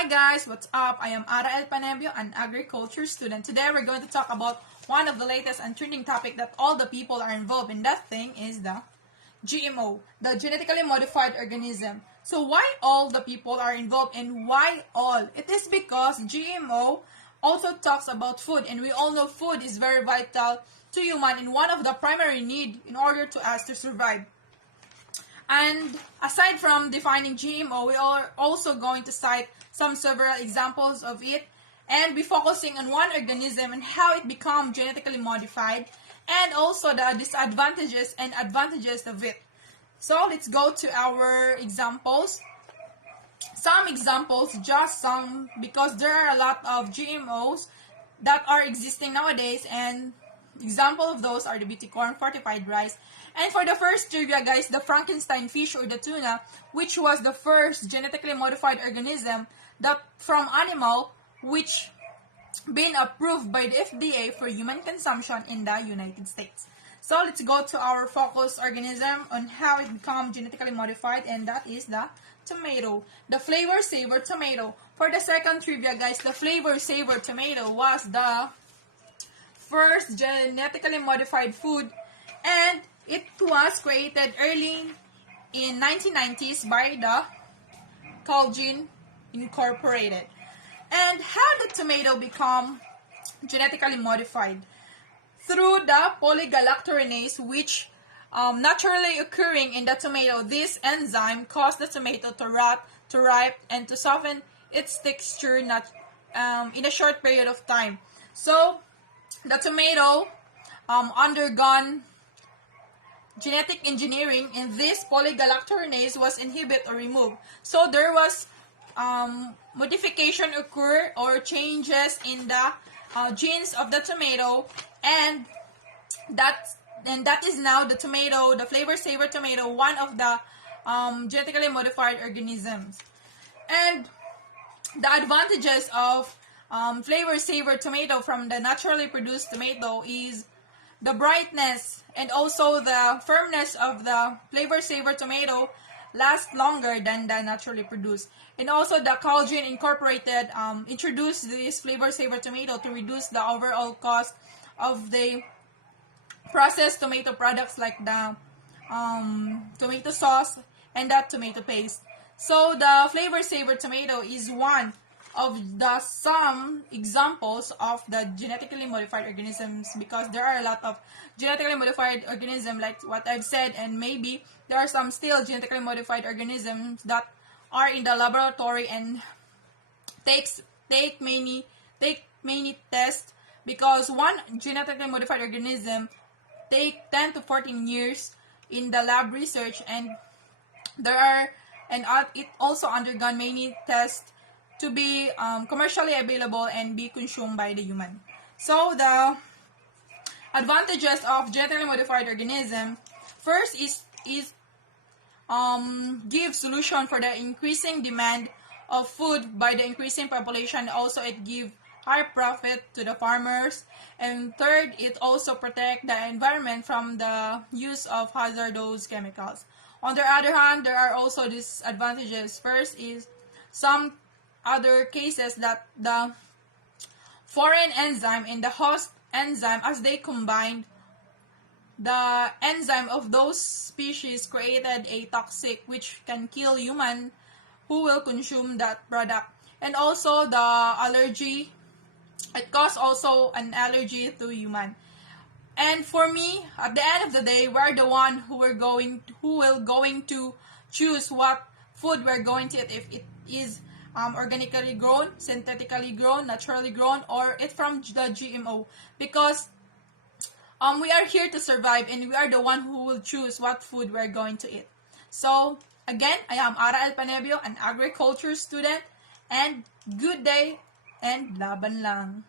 Hi guys, what's up? I am Ara El Panebio, an agriculture student. Today we're going to talk about one of the latest and trending topic that all the people are involved in. That thing is the GMO, the genetically modified organism. So why all the people are involved and why all? It is because GMO also talks about food, and we all know food is very vital to human and one of the primary need in order to us to survive. And aside from defining GMO, we are also going to cite some several examples of it and be focusing on one organism and how it become genetically modified and also the disadvantages and advantages of it. So let's go to our examples. Some examples, just some, because there are a lot of GMOs that are existing nowadays, and example of those are the BT corn, fortified rice. And for the first trivia, guys, the Frankenstein fish or the tuna, which was the first genetically modified organism that from animal, which been approved by the FDA for human consumption in the United States. So let's go to our focus organism on how it become genetically modified, and that is the tomato, the flavor saver tomato. For the second trivia, guys, the flavor saver tomato was the first genetically modified food, and it was created early in 1990s by the Colgene Incorporated. And how did tomato become genetically modified? Through the polygalactorinase, which naturally occurring in the tomato. This enzyme caused the tomato to rot, to ripe, and to soften its texture in a short period of time. So the tomato undergone genetic engineering, and this polygalactorinase was inhibited or removed. So there was modification occur or changes in the genes of the tomato, and that is now the tomato, the flavor saver tomato, one of the genetically modified organisms. And the advantages of flavor saver tomato from the naturally produced tomato is the brightness and also the firmness of the flavor saver tomato lasts longer than the naturally produced. And also the Colgene Incorporated introduced this flavor saver tomato to reduce the overall cost of the processed tomato products like the tomato sauce and that tomato paste. So the flavor saver tomato is one of the some examples of the genetically modified organisms, because there are a lot of genetically modified organisms like what I've said, and maybe there are some still genetically modified organisms that are in the laboratory and take many tests, because one genetically modified organism take 10 to 14 years in the lab research, and it also undergone many tests to be commercially available and be consumed by the human. So the advantages of genetically modified organism, first is give solution for the increasing demand of food by the increasing population. Also, it give high profit to the farmers. And third, it also protect the environment from the use of hazardous chemicals. On the other hand, there are also disadvantages. First is some other cases that the foreign enzyme and the host enzyme, as they combined, the enzyme of those species created a toxic which can kill human who will consume that product. And also the allergy, it causes also an allergy to human. And for me, at the end of the day, we're the one who will going to choose what food we're going to eat, if it is organically grown, synthetically grown, naturally grown, or it's from the GMO, because we are here to survive, and we are the one who will choose what food we're going to eat. So again, I am Ara El Panebio, an agriculture student, and good day and laban lang.